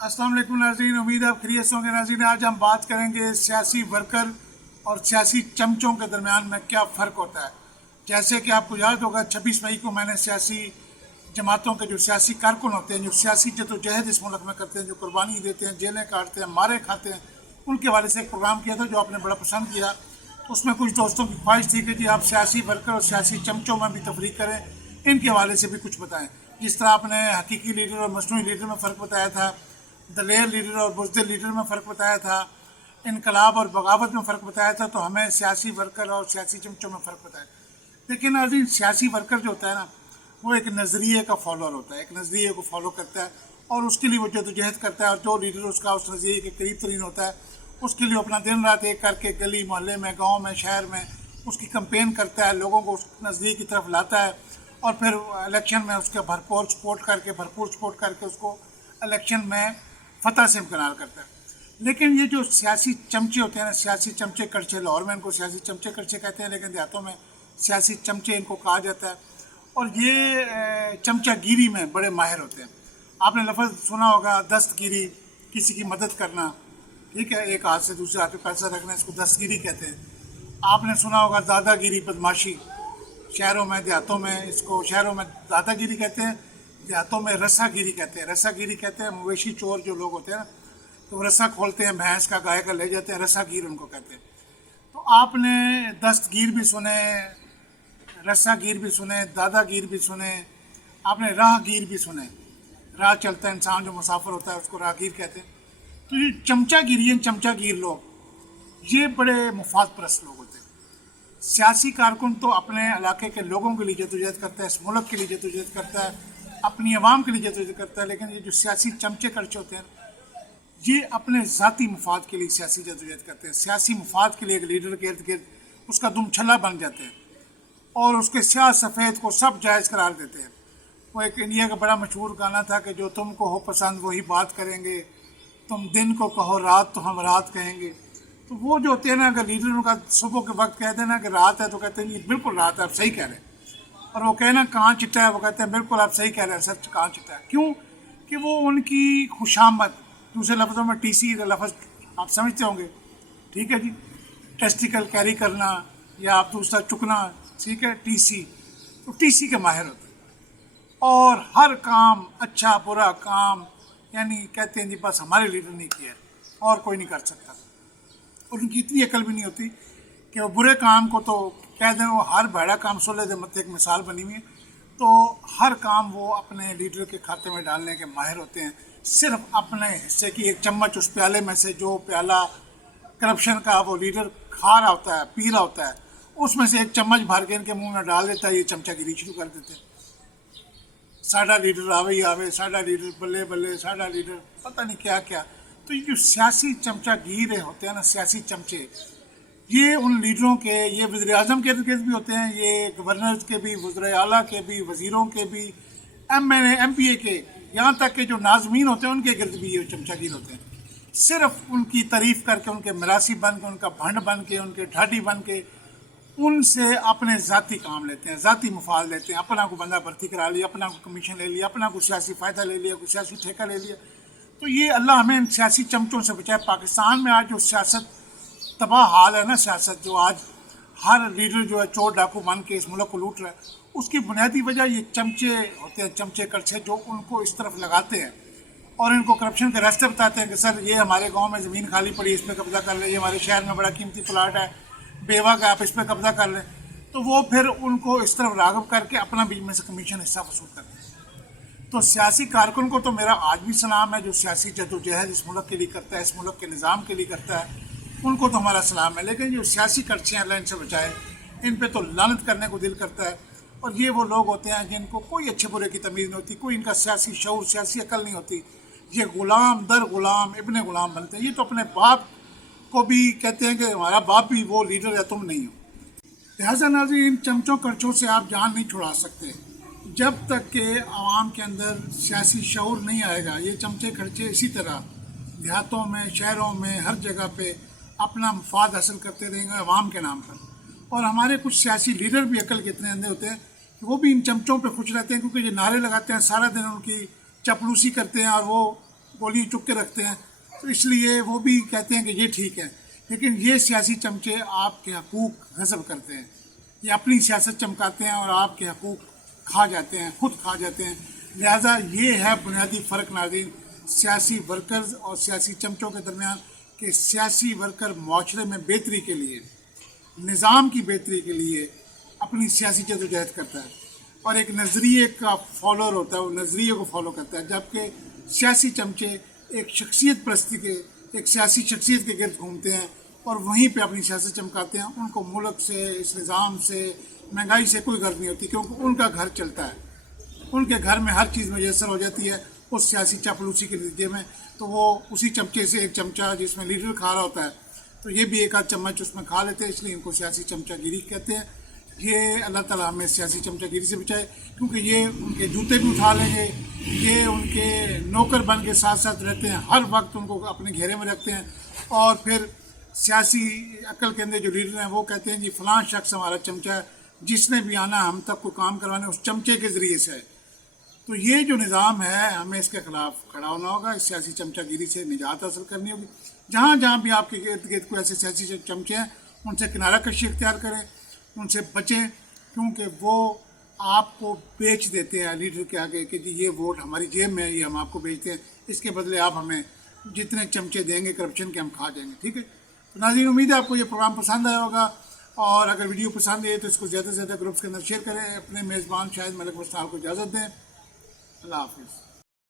अस्सलाम वालेकुम नाज़रीन, उम्मीद है आप खैरियत से होंगे। नाज़रीन, आज हम बात करेंगे सियासी वर्कर और सियासी चमचों के दरमियान में क्या फ़र्क होता है। जैसे कि आपको याद होगा 26 मई को मैंने सियासी जमातों के जो सियासी कारकुन होते हैं, जो सियासी जदोजहद इस मुल्क में करते हैं, जो कुर्बानी देते हैं, जेलें काटते हैं, मारे खाते हैं, उनके हवाले से एक प्रोग्राम किया था जो आपने बड़ा पसंद किया। उसमें कुछ दोस्तों की ख्वाहिश थी कि जी आप सियासी वर्कर और सियासी चमचों में भी तफरीक करें, इनके हवाले से भी कुछ बताएं। जिस तरह आपने हकीकी लीडर और मसनूई लीडर में फ़र्क बताया था, दलेर लीडर और बुज़दिल लीडर में फ़र्क बताया था, इनकलाब और बगावत में फ़र्क बताया था, तो हमें सियासी वर्कर और सियासी चमचों में फ़र्क बताया। लेकिन नाज़रीन, सियासी वर्कर जो होता है ना, वो एक नज़रिए का फॉलोअर होता है, एक नज़रिए को फॉलो करता है और उसके लिए वो जदोजहद करता है। और जो लीडर उसका उस नज़रिए के करीब तरीन होता है, उसके लिए अपना दिन रात एक करके गली मोहल्ले में, गाँव में, शहर में उसकी कंपेन करता है, लोगों को उस नज़रिए की तरफ लाता है और फिर इलेक्शन में उसके भरपूर सपोर्ट करके उसको इलेक्शन में फ़तह से इम्कनार करता है। लेकिन ये जो सियासी चमचे होते हैं ना, सियासी चमचे कड़छे, लाहौर में इनको सियासी चमचे कड़छे कहते हैं, लेकिन देहातों में सियासी चमचे इनको कहा जाता है। और ये चमचागिरी में बड़े माहिर होते हैं। आपने लफ्ज़ सुना होगा दस्तगिरी, किसी की मदद करना, ठीक है, एक हाथ से दूसरे हाथ पे पैसा रखना, इसको दस्तगिरी कहते हैं। आपने सुना होगा दादागिरी, बदमाशी, शहरों में देहातों में इसको, शहरों में दादागिरी कहते हैं, देहातों में रस्सागिरी कहते हैं। रस्सागिरी कहते हैं मवेशी चोर जो लोग होते हैं ना, तो वो रस्सा खोलते हैं, भैंस का गाय का ले जाते हैं, रस्सागिर उनको कहते हैं। तो आपने दस्तगीर भी सुने, रस्सागिर भी सुने, दादागिर भी सुने, आपने राहगीर भी सुने। राह चलता है इंसान, जो मुसाफिर होता है उसको राहगीर कहते हैं। तो ये चमचागिर लोग, ये बड़े मुफाद परस्त लोग होते हैं। सियासी कारकुन तो अपने इलाके के लोगों के लिए जदोजहद करता है, इस मुल्क के लिए जदोजहद करता है, अपनी आवाम के लिए जदोजहद करता है। लेकिन ये जो सियासी चमचे करचे होते हैं, ये अपने ज़ाती मुफाद के लिए सियासी जदोजहद करते हैं। सियासी मुफाद के लिए एक लीडर के इर्द गिर्द उसका दुम छल्ला बन जाते हैं और उसके स्याह सफ़ेद को सब जायज़ करार देते हैं। वो एक इंडिया का बड़ा मशहूर गाना था कि जो तुमको हो पसंद वही बात करेंगे, तुम दिन को कहो रात तो हम रात कहेंगे। तो वो जो होते हैं ना, अगर लीडर उनका सुबह के वक्त कहते हैं ना कि रात है, तो कहते हैं ये बिल्कुल रात है, आप सही कह रहे हैं। और वो कहना कहाँ चिट्टा है, वो कहते हैं बिल्कुल आप सही कह रहे हैं, सच कहाँ चिट्टा है। क्यों कि वो उनकी खुशामद, दूसरे लफ्ज़ों में टीसी का लफ्ज़ आप समझते होंगे, ठीक है जी, टेस्टिकल कैरी करना या आप दूसरा चुकना, ठीक है, टीसी, तो टीसी के माहिर होते हैं। और हर काम, अच्छा बुरा काम, यानी कहते हैं जी बस हमारे लीडर ने किया और कोई नहीं कर सकता। और उनकी इतनी अकल भी नहीं होती कि वो बुरे काम को तो कह दें, वो हर बड़ा काम सोले दे मत, एक मिसाल बनी हुई है। तो हर काम वो अपने लीडर के खाते में डालने के माहिर होते हैं। सिर्फ अपने हिस्से की एक चम्मच उस प्याले में से, जो प्याला करप्शन का वो लीडर खा रहा होता है, पी रहा होता है, उसमें से एक चम्मच भर के इनके मुंह में डाल देता है, ये चमचागिरी शुरू कर देते हैं। साडा लीडर आवे ही आवे, साडा लीडर बल्ले बल्ले, साडा लीडर पता नहीं क्या क्या। तो ये जो सियासी चमचागिर होते हैं ना, सियासी चमचे, ये उन लीडरों के, ये वज़ीर आज़म के इर्द गिर्द भी होते हैं, ये गवर्नर्स के भी, वज़ीर आला के भी, वज़ीरों के भी, MPA के, यहाँ तक के जो नाज़मीन होते हैं उनके गिर्द भी ये चमचागिर होते हैं। सिर्फ उनकी तारीफ़ करके, उनके मरासी बन के, उनका भंड बन के, उनके ढाडी बन के, उनसे अपने ज़ाती काम लेते हैं, ज़ाती मुफाद लेते हैं। अपना को बंदा भर्ती करा लिया, अपना को कमीशन ले लिया, अपना को सियासी फ़ायदा ले लिया, कोई सियासी ठेका ले लिया। तो ये अल्लाह हमें इन सियासी चमचों से बचाए। पाकिस्तान में आज जो सियासत तबाह हाल है ना, सियासत जो आज हर लीडर जो है चोर डाकू बन के इस मुल्क को लूट रहा है, उसकी बुनियादी वजह ये चमचे होते हैं, चमचे कड़छे, जो उनको इस तरफ लगाते हैं और इनको करप्शन के रास्ते बताते हैं कि सर ये हमारे गांव में ज़मीन खाली पड़ी, इस पर कब्ज़ा कर ले, ये हमारे शहर में बड़ा कीमती प्लाट है, बेवा का, आप इस पर कब्ज़ा कर लें। तो वो फिर उनको इस तरफ राग़िब करके अपना बीच में से कमीशन हिस्सा वसूल करते हैं। तो सियासी कारकुन को तो मेरा आज भी सलाम है, जो सियासी जदोजहद इस मुल्क के लिए करता है, इस मुल्क के निज़ाम के लिए करता है, उनको तो हमारा सलाम है। लेकिन जो सियासी कड़छे हैं, अल्लाह इनसे बचाए, इन पे तो लानत करने को दिल करता है। और ये वो लोग होते हैं जिनको कोई अच्छे बुरे की तमीज़ नहीं होती, कोई इनका सियासी शऊर, सियासी अकल नहीं होती। ये ग़ुलाम दर ग़ुलाम इब्ने ग़ुलाम बनते हैं। ये तो अपने बाप को भी कहते हैं कि हमारा बाप भी वो लीडर है, तुम नहीं हो। लिहाजा नाज़रीन, इन चमचों कड़छों से आप जान नहीं छुड़ा सकते जब तक कि आवाम के अंदर सियासी शऊर नहीं आएगा। ये चमचे खर्चे इसी तरह देहातों में, शहरों में, हर जगह पे अपना मुफाद हासिल करते रहेंगे आवाम के नाम पर। और हमारे कुछ सियासी लीडर भी अकल के इतने अंधे होते हैं कि वो भी इन चमचों पे खुश रहते हैं, क्योंकि ये नारे लगाते हैं, सारा दिन उनकी चपलूसी करते हैं और वो گولی چک کے رکھتے ہیں، تو اس لیے وہ بھی کہتے ہیں کہ یہ ٹھیک ہے، لیکن یہ سیاسی چمچے آپ کے حقوق غصب کرتے ہیں، یہ اپنی سیاست چمکاتے ہیں اور آپ کے حقوق کھا جاتے ہیں، خود کھا جاتے ہیں۔ لہٰذا یہ ہے بنیادی فرق ناظرین سیاسی ورکرز اور سیاسی چمچوں کے درمیان، کہ سیاسی ورکر معاشرے میں بہتری کے لیے، نظام کی بہتری کے لیے اپنی سیاسی جدوجہد کرتا ہے اور ایک نظریے کا فالوور ہوتا ہے، وہ نظریے کو فالو کرتا ہے، جبکہ سیاسی چمچے ایک شخصیت پرستی کے، ایک سیاسی شخصیت کے گرد گھومتے ہیں اور وہیں پہ اپنی سیاست چمکاتے ہیں۔ ان کو ملک سے، اس نظام سے، مہنگائی سے کوئی غرض نہیں ہوتی، کیونکہ ان کا گھر چلتا ہے، ان کے گھر میں ہر چیز میسر ہو جاتی ہے اس سیاسی چاپلوسی کے نتیجے میں۔ تو وہ اسی چمچے سے ایک چمچہ جس میں لیڈر کھا رہا ہوتا ہے، تو یہ بھی ایک آدھ چمچ اس میں کھا لیتے ہیں، اس لیے ان کو سیاسی چمچہ گیری کہتے ہیں۔ یہ اللہ تعالیٰ ہمیں سیاسی چمچہ گیری سے بچائے، کیونکہ یہ ان کے جوتے بھی اٹھا لیں گے، یہ ان کے نوکر بن کے ساتھ ساتھ رہتے ہیں، ہر وقت ان کو اپنے گھیرے میں رکھتے ہیں، اور پھر سیاسی عقل کے اندر جو لیڈر ہیں وہ کہتے ہیں جی فلاں شخص ہمارا چمچہ ہے، جس نے بھی آنا ہم تک کو کام کروانے اس چمچے کے ذریعے سے ہے۔ تو یہ جو نظام ہے ہمیں اس کے خلاف کھڑا ہونا ہوگا، اس سیاسی چمچہ گیری سے نجات حاصل کرنی ہوگی۔ جہاں جہاں بھی آپ کے ارد گرد کوئی ایسے سیاسی چمچے ہیں ان سے کنارہ کشی اختیار کریں، ان سے بچیں، کیونکہ وہ آپ کو بیچ دیتے ہیں لیڈر کے آگے کہ جی یہ ووٹ ہماری جیب میں ہے، یہ ہم آپ کو بیچتے ہیں، اس کے بدلے آپ ہمیں جتنے چمچے دیں گے کرپشن کے ہم کھا جائیں گے، ٹھیک ہے۔ تو ناظرین امید ہے آپ کو یہ پروگرام پسند آیا ہوگا، اور اگر ویڈیو پسند ہے تو اس کو زیادہ سے زیادہ گروپس کے اندر شیئر کریں۔ اپنے میزبان شاہد ملک مشتاق کو اجازت دیں، اللہ حافظ۔